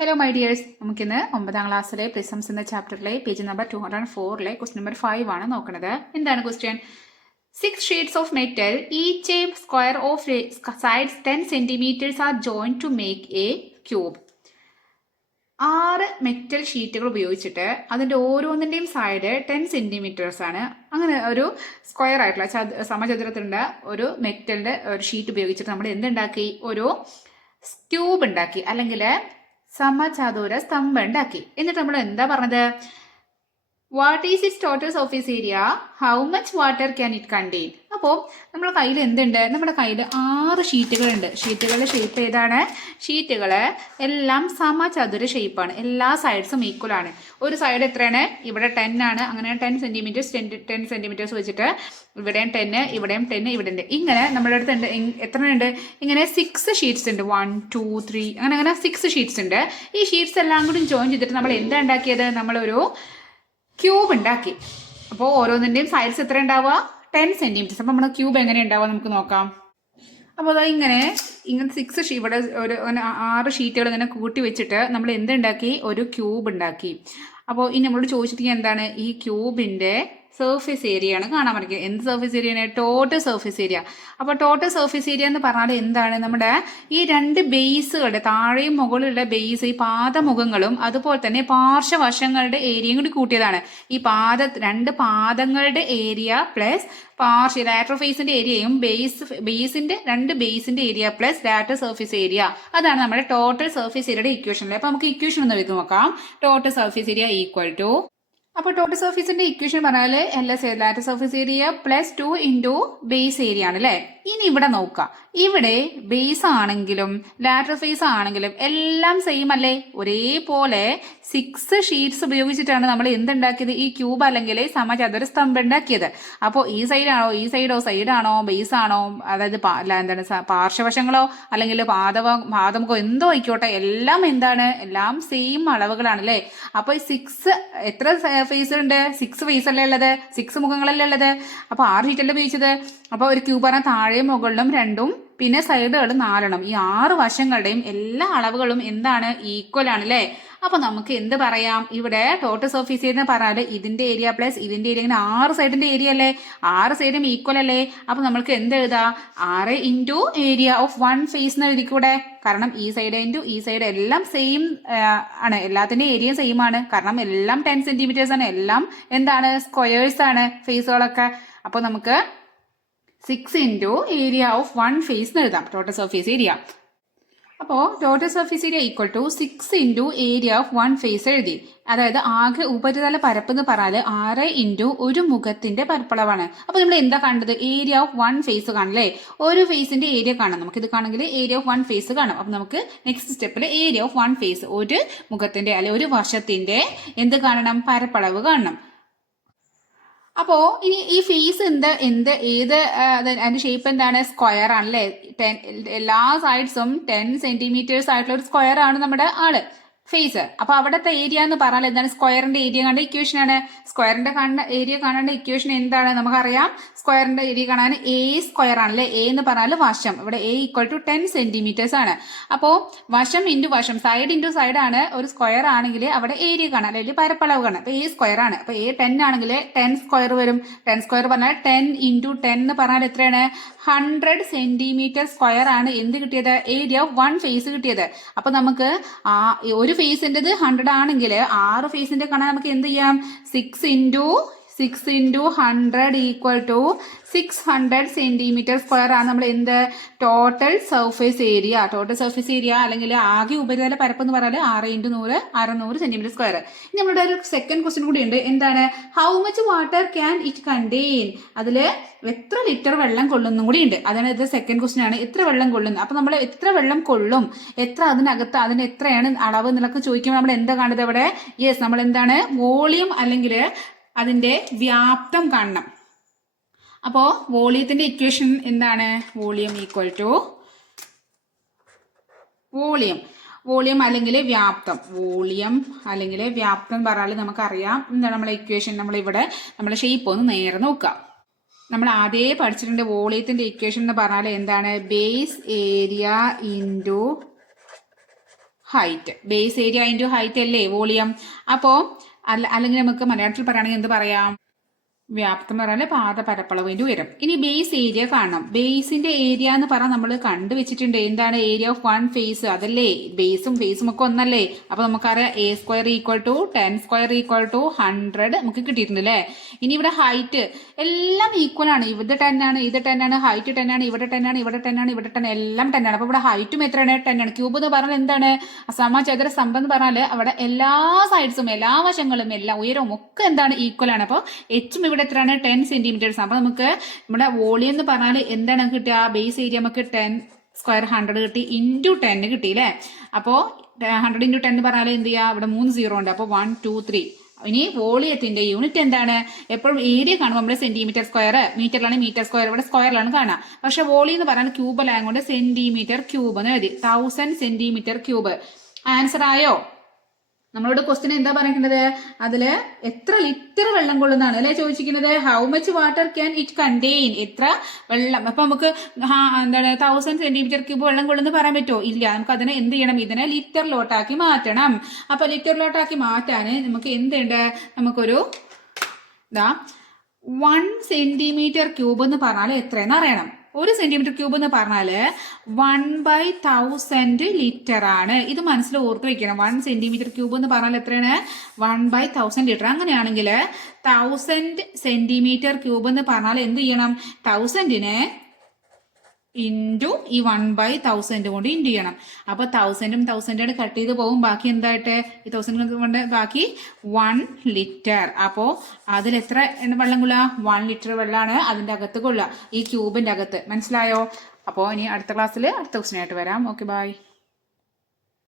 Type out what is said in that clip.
Hello my dears നമുക്കിന്ന് ഒമ്പതാം ക്ലാസ്സിലെ പ്രിസംസ് എന്ന ചാപ്റ്ററിലെ page number two hundred and ഫോറിലെ question number five ആണ് നോക്കുന്നത്. എന്താണ് question six sheets of metal each a square of sides ten centimetres are join to make a cube ആറ് metal ഷീറ്റുകൾ ഉപയോഗിച്ചിട്ട് അതിന്റെ ഓരോന്നിന്റെയും സൈഡ് ടെൻ സെന്റിമീറ്റേഴ്സ് ആണ്. അങ്ങനെ ഒരു സ്ക്വയർ ആയിട്ടുള്ള സമചതുരത്തിലുള്ള ഒരു മെറ്റലിന്റെ ഒരു ഷീറ്റ് ഉപയോഗിച്ചിട്ട് നമ്മൾ എന്തുണ്ടാക്കി? ഒരു ക്യൂബ് ഉണ്ടാക്കി. അല്ലെങ്കിൽ സമചതുര സ്തംഭം ഉണ്ടാക്കി എന്നിട്ട് നമ്മൾ എന്താ പറഞ്ഞത്? What is its total surface area how much water can it contain അപ്പോൾ നമ്മുടെ കയ്യിൽ എന്തുണ്ട്? നമ്മുടെ കയ്യിൽ ആറ് ഷീറ്റുകളുണ്ട്. ഷീറ്റുകളുടെ ഷേപ്പ് ഏതാണ്? ഷീറ്റുകൾ എല്ലാം സമചതുര ഷേപ്പാണ് എല്ലാ സൈഡ്സും ഈക്വൽ ആണ്. ഒരു സൈഡ് എത്രയാണ്? ഇവിടെ ടെൻ ആണ്. അങ്ങനെ ten centimetres ten ten centimetres വെച്ചിട്ട് ഇവിടെയും ടെന്ന് ഇവിടെയും ടെന്ന് ഇവിടെ ഉണ്ട് ഇങ്ങനെ നമ്മുടെ അടുത്ത് ഉണ്ട് എത്ര ഉണ്ട് ഇങ്ങനെ സിക്സ് ഷീറ്റ്സ് ഉണ്ട്. വൺ ടു ത്രീ അങ്ങനെ അങ്ങനെ സിക്സ് ഷീറ്റ്സ് ഉണ്ട്. ഈ ഷീറ്റ്സ് എല്ലാം കൂടി ജോയിൻ ചെയ്തിട്ട് നമ്മൾ എന്താ ഉണ്ടാക്കിയത്? നമ്മളൊരു ക്യൂബ് ഉണ്ടാക്കി. അപ്പോൾ ഓരോന്നിന്റെയും സൈസ് എത്ര ഉണ്ടാവുക? ടെൻ സെന്റിമീറ്റേഴ്സ് അപ്പോൾ നമ്മുടെ ക്യൂബ് എങ്ങനെ ഉണ്ടാവുക നമുക്ക് നോക്കാം. അപ്പോൾ അതാ ഇങ്ങനെ ഇങ്ങനെ സിക്സ് ഇവിടെ ഒരു ആറ് ഷീറ്റുകൾ ഇങ്ങനെ കൂട്ടി വെച്ചിട്ട് നമ്മൾ എന്തുണ്ടാക്കി? ഒരു ക്യൂബ് ഉണ്ടാക്കി. അപ്പോൾ ഇനി നമ്മളോട് ചോദിച്ചിരിക്കുന്നത് എന്താണ്? ഈ ക്യൂബിന്റെ സർഫേസ് ഏരിയ ആണ് കാണാൻ പറ്റുന്നത്. എന്ത് surface area total surface area അപ്പോൾ ടോട്ടൽ സർഫേസ് ഏരിയ എന്ന് പറഞ്ഞാൽ എന്താണ്? നമ്മുടെ ഈ രണ്ട് ബേസുകളുടെ താഴെയും മുകളിലുള്ള ബേസ് ഈ പാദമുഖങ്ങളും അതുപോലെ തന്നെ പാർശ്വവശങ്ങളുടെ ഏരിയയും കൂടി കൂട്ടിയതാണ്. ഈ പാദ രണ്ട് പാദങ്ങളുടെ ഏരിയ പ്ലസ് പാർഷ്യ ലാറ്റർ ഫേസിന്റെ ഏരിയയും ബേസ് ബേസിന്റെ രണ്ട് ബേസിന്റെ area plus lateral surface area അതാണ് നമ്മുടെ ടോട്ടൽ സർഫേസ് ഏരിയയുടെ ഇക്വേഷൻ അപ്പൊ നമുക്ക് ഇക്വേഷൻ ഒന്ന് എഴുതി നോക്കാം. Total surface area equal to അപ്പോൾ ടോട്ടൽ സർഫീസിന്റെ ഇക്വേഷൻ പറഞ്ഞാൽ L S lateral surface area plus two into base area ആണ് അല്ലേ ഇനി ഇവിടെ നോക്കുക ഇവിടെ ബേസ് ആണെങ്കിലും ലാറ്റർ ഫേസ് ആണെങ്കിലും എല്ലാം സെയിം അല്ലേ? ഒരേപോലെ സിക്സ് ഷീറ്റ്സ് ഉപയോഗിച്ചിട്ടാണ് നമ്മൾ എന്തുണ്ടാക്കിയത്? ഈ ക്യൂബ് അല്ലെങ്കിൽ സമചതുര സ്തംഭം ഉണ്ടാക്കിയത്. അപ്പോൾ ഈ സൈഡാണോ ഈ സൈഡോ സൈഡാണോ ബേസ് ആണോ അതായത് എന്താണ് പാർശ്വവശങ്ങളോ അല്ലെങ്കിൽ പാദവ പാദമുഖോ എന്തോ ആയിക്കോട്ടെ എല്ലാം എന്താണ്? എല്ലാം സെയിം അളവുകളാണ് അല്ലേ? അപ്പോൾ ഈ സിക്സ് എത്ര ഫേസ് ഉണ്ട് സിക്സ് ഫേസ് അല്ലേ ഉള്ളത്? സിക്സ് മുഖങ്ങളല്ലേ ഉള്ളത്? അപ്പോൾ ആറ് ഷീറ്റല്ലേ ഉപയോഗിച്ചത്? അപ്പോൾ ഒരു ക്യൂബ് പറഞ്ഞാൽ താഴെ മുകളിലും രണ്ടും പിന്നെ സൈഡുകൾ നാലെണ്ണം. ഈ ആറ് വശങ്ങളുടെയും എല്ലാ അളവുകളും എന്താണ്? ഈക്വൽ ആണ് അല്ലേ? അപ്പൊ നമുക്ക് എന്ത് പറയാം? ഇവിടെ ടോട്ടൽ സർഫീസ് എന്ന് പറഞ്ഞാൽ ഇതിന്റെ ഏരിയ പ്ലസ് ഇതിന്റെ ഏരിയ ഇങ്ങനെ ആറ് സൈഡിന്റെ ഏരിയ അല്ലേ? ആറ് സൈഡും ഈക്വൽ അല്ലേ? അപ്പൊ നമുക്ക് എന്ത് എഴുതാം? ആറ് into area of one face എന്ന് എഴുതിക്കൂടെ? കാരണം ഈ സൈഡ് ഇന്റു ഈ സൈഡ് എല്ലാം സെയിം ആണ്. എല്ലാത്തിന്റെ ഏരിയ സെയിം ആണ്. കാരണം എല്ലാം ടെൻ സെന്റിമീറ്റേഴ്സ് ആണ്. എല്ലാം എന്താണ്? സ്ക്വയേഴ്സ് ആണ് ഫേസുകളൊക്കെ അപ്പോൾ നമുക്ക് six into area of one face എന്ന് എഴുതാം. ടോട്ടൽ സർഫേസ് ഏരിയ അപ്പോൾ total surface area equal to six into area of one face എഴുതി. അതായത് ആകെ ഉപരിതല പരപ്പ് എന്ന് പറഞ്ഞാൽ ആറ് ഇന്റു ഒരു മുഖത്തിന്റെ പരപ്പളവാണ്. അപ്പോൾ നമ്മൾ എന്താ കണ്ടത് ഏരിയ ഓഫ് വൺ ഫേസ് കാണല്ലേ ഒരു ഫേസിന്റെ ഏരിയ കാണാം. നമുക്ക് ഇത് കാണെങ്കിൽ ഏരിയ ഓഫ് വൺ ഫേസ് കാണാം. അപ്പോൾ നമുക്ക് നെക്സ്റ്റ് സ്റ്റെപ്പിൽ ഏരിയ ഓഫ് വൺ ഫേസ് ഒരു മുഖത്തിന്റെ അല്ലെ ഒരു വർഷത്തിന്റെ എന്ത് കാണണം? പരപ്പളവ് കാണണം. അപ്പോ ഇനി ഈ ഫേസ് എന്ത് എന്ത് ഏത് അതിന്റെ ഷേപ്പ് എന്താണ്? സ്ക്വയർ ആണല്ലേ? ടെൻ എല്ലാ സൈഡ്സും ടെൻ സെന്റിമീറ്റേഴ്സ് ആയിട്ടുള്ള ഒരു സ്ക്വയർ ആണ് നമ്മുടെ ആൾ. ഫേസ് അപ്പൊ അവിടുത്തെ ഏരിയ എന്ന് പറഞ്ഞാൽ എന്താണ്? സ്ക്വയറിന്റെ ഏരിയ കണ്ട ഇക്വേഷൻ ആണ്. സ്ക്വയറിന്റെ കാണുന്ന ഏരിയ കാണേണ്ട ഇക്വേഷൻ എന്താണ്? നമുക്കറിയാം. സ്ക്വയറിന്റെ ഏരിയ കാണാൻ എ സ്ക്വയർ ആണ് അല്ലെ എ എന്ന് പറഞ്ഞാൽ വശം. ഇവിടെ a equal to ten centimetres ആണ്. അപ്പോൾ വശം ഇന്റു വശം സൈഡ് ഇന്റു സൈഡ് ആണ് ഒരു സ്ക്വയർ ആണെങ്കിൽ അവിടെ ഏരിയ കാണാം. അല്ലെങ്കിൽ പരപ്പളവ് കാണാം. അപ്പൊ എ സ്ക്വയർ ആണ്. അപ്പൊ എ ടെൻ ആണെങ്കിൽ ടെൻ സ്ക്വയർ വരും. ടെൻ സ്ക്വയർ പറഞ്ഞാൽ ടെൻ ഇന്റു ടെൻ എന്ന് പറഞ്ഞാൽ എത്രയാണ്? ഹൺഡ്രഡ് സെന്റിമീറ്റർ സ്ക്വയർ ആണ്. എന്ത് കിട്ടിയത്? ഏരിയ വൺ ഫേസ് കിട്ടിയത്. അപ്പൊ നമുക്ക് ഒരു ഫേസിന്റെത് ഹൺഡ്രഡ് ആണെങ്കിൽ ആറ് ഫേസിന്റെ കണക്ക് നമുക്ക് എന്ത് ചെയ്യാം? Six into six into hundred equal to six hundred centimetre square ആണ് നമ്മൾ എന്ത്? Total surface area total surface area അല്ലെങ്കിൽ ആകെ ഉപരിതല പരപ്പ് എന്ന് പറഞ്ഞാൽ ആറ് ഇന്റു നൂറ് അറുന്നൂറ് സെന്റിമീറ്റർ സ്ക്വയർ ഇനി നമ്മുടെ ഒരു സെക്കൻഡ് ക്വസ്റ്റ്യൻ കൂടി ഉണ്ട്. എന്താണ്? How much water can it contain അതിൽ എത്ര ലിറ്റർ വെള്ളം കൊള്ളുന്നും കൂടി ഉണ്ട്. അതാണ് ഇത് സെക്കൻഡ് ക്വസ്റ്റ്യൻ ആണ്. എത്ര വെള്ളം കൊള്ളുന്നു? അപ്പം നമ്മൾ എത്ര വെള്ളം കൊള്ളും? എത്ര അതിനകത്ത് അതിന് എത്രയാണ് അളവ് എന്നൊക്കെ ചോദിക്കുമ്പോൾ നമ്മൾ എന്താ കാണുന്നത് അവിടെ? യെസ് നമ്മൾ എന്താണ്? വോളിയം അല്ലെങ്കിൽ അതിന്റെ വ്യാപ്തം കാണണം. അപ്പോൾ വോളിയത്തിന്റെ ഇക്വേഷൻ എന്താണ്? Volume equal to volume. Volume അല്ലെങ്കിൽ വ്യാപ്തം. വോളിയം അല്ലെങ്കിൽ വ്യാപ്തം പറഞ്ഞാൽ നമുക്കറിയാം. എന്താണ് നമ്മളെ ഇക്വേഷൻ നമ്മളിവിടെ നമ്മളെ ഷേപ്പ് ഒന്ന് നേരെ നോക്കാം നമ്മൾ ആദ്യമേ പഠിച്ചിട്ടുണ്ട് വോളിയത്തിന്റെ ഇക്വേഷൻ എന്ന് പറഞ്ഞാൽ എന്താണ്? Base area into height base area into height അല്ലേ? വോളിയം. അപ്പോൾ അല്ല അല്ലെങ്കിൽ നമുക്ക് മലയാളത്തിൽ പറയുകയാണെങ്കിൽ എന്ത് പറയാം? വ്യാപ്തം എന്ന് പറഞ്ഞാൽ പാത പരപ്പളവിന്റെ ഉയരം ഇനി ബേസ് ഏരിയ കാണണം. ബേസിന്റെ ഏരിയ എന്ന് പറഞ്ഞാൽ നമ്മൾ കണ്ടുവച്ചിട്ടുണ്ട്. എന്താണ് ഏരിയ ഓഫ് വൺ ഫേസ് അതല്ലേ? ബേസും ഫേസും ഒക്കെ ഒന്നല്ലേ? അപ്പൊ നമുക്കറിയാം a square equal to ten square equal to hundred നമുക്ക് കിട്ടിയിട്ടുണ്ട് അല്ലേ ഇനി ഇവിടെ ഹൈറ്റ് എല്ലാം ഈക്വൽ ആണ്. ഇവിടെ ടെൻ ആണ് ഇത് ടെൻ ആണ് ഹൈറ്റ് ടെൻ ആണ് ഇവിടെ ടെൻ ആണ് ഇവിടെ ടെൻ ആണ് ഇവിടെ ടെൻ എല്ലാം ടെൻ ആണ്. അപ്പൊ ഇവിടെ ഹൈറ്റും എത്രയാണ്? ടെൻ ആണ്. ക്യൂബ് എന്ന് പറഞ്ഞാൽ എന്താണ്? സമചതുര സ്തംഭം എന്ന് പറഞ്ഞാൽ അവിടെ എല്ലാ സൈഡ്സും എല്ലാ വശങ്ങളും എല്ലാ ഉയരവും ഒക്കെ എന്താണ് ഈക്വൽ ആണ്. അപ്പോൾ എച്ചും ഇവിടെ എത്രയാണ്? ടെൻ സെന്റിമീറ്റേഴ്സ് അപ്പൊ നമുക്ക് നമ്മുടെ വോളിയം എന്ന് പറഞ്ഞാൽ എന്താണ് കിട്ടുക? ബേസ് ഏരിയ നമുക്ക് ടെൻ സ്ക്വയർ ഹൺഡ്രഡ് കിട്ടി ഇന്റു ടെൻ കിട്ടി അല്ലേ അപ്പോൾ ഹൺഡ്രഡ് ഇന്റു ടെൻ പറഞ്ഞാൽ എന്ത് ചെയ്യുക? ഇവിടെ മൂന്ന് സീറോ ഉണ്ട്. അപ്പോൾ വൺ ടു ത്രീ ഇനി വോളിയത്തിന്റെ യൂണിറ്റ് എന്താണ്? എപ്പോഴും ഏരിയ കാണുമ്പോൾ നമ്മൾ സെന്റിമീറ്റർ സ്ക്വയർ മീറ്ററിലാണ് മീറ്റർ സ്ക്വയർ ഇവിടെ സ്ക്വയറിലാണ് കാണാം പക്ഷെ വോളി എന്ന് പറഞ്ഞാൽ ലാങ്ങോണ്ട് സെന്റിമീറ്റർ ക്യൂബ് എന്ന് എഴുതി. തൗസൻഡ് സെന്റിമീറ്റർ ക്യൂബ് ആൻസർ ആയോ? നമ്മളോട് ക്വസ്റ്റ്യൻ എന്താ പറയുന്നത് അതിൽ എത്ര ലിറ്റർ വെള്ളം കൊള്ളുന്നതാണ്. അല്ലെ ചോദിച്ചിരിക്കുന്നത്? How much water can it contain എത്ര വെള്ളം? അപ്പൊ നമുക്ക് എന്താണ് തൗസൻഡ് സെന്റിമീറ്റർ ക്യൂബ് വെള്ളം കൊള്ളുന്ന പറയാൻ പറ്റുമോ? ഇല്ല. നമുക്ക് അതിനെ എന്ത് ചെയ്യണം? ഇതിനെ ലിറ്ററിലോട്ടാക്കി മാറ്റണം. അപ്പൊ ലിറ്ററിലോട്ടാക്കി മാറ്റാൻ നമുക്ക് എന്തുണ്ട്? നമുക്കൊരു ഇതാ വൺ സെന്റിമീറ്റർ ക്യൂബ് എന്ന് പറഞ്ഞാൽ എത്രയെന്ന് അറിയണം. ഒരു സെന്റിമീറ്റർ ക്യൂബ് എന്ന് പറഞ്ഞാൽ വൺ ബൈ തൗസൻഡ് ലിറ്റർ ആണ്. ഇത് മനസ്സിൽ ഓർത്ത് വെക്കണം. വൺ സെന്റിമീറ്റർ ക്യൂബ് എന്ന് പറഞ്ഞാൽ എത്രയാണ്? വൺ ബൈ തൗസൻഡ് ലിറ്റർ അങ്ങനെയാണെങ്കിൽ തൗസൻഡ് സെന്റിമീറ്റർ ക്യൂബ് എന്ന് പറഞ്ഞാൽ എന്ത് ചെയ്യണം? തൗസൻഡിനെ ഇന്റു ഈ വൺ ബൈ തൗസൻഡ് കൊണ്ട് ഇന്റു ചെയ്യണം. അപ്പൊ തൗസൻഡും തൗസൻഡും കട്ട് ചെയ്ത് പോകും. ബാക്കി എന്തായിട്ട് ഈ തൗസൻഡ് കൊണ്ട് ബാക്കി വൺ ലിറ്റർ അപ്പോ അതിൽ എത്ര വെള്ളം കൊള്ളുക? വൺ ലിറ്റർ വെള്ളമാണ് അതിന്റെ അകത്ത് കൊള്ളുക. ഈ ക്യൂബിന്റെ അകത്ത്. മനസ്സിലായോ? അപ്പോൾ ഇനി അടുത്ത ക്ലാസ്സിൽ അടുത്ത ക്വസ്റ്റിനായിട്ട് വരാം. Okay bye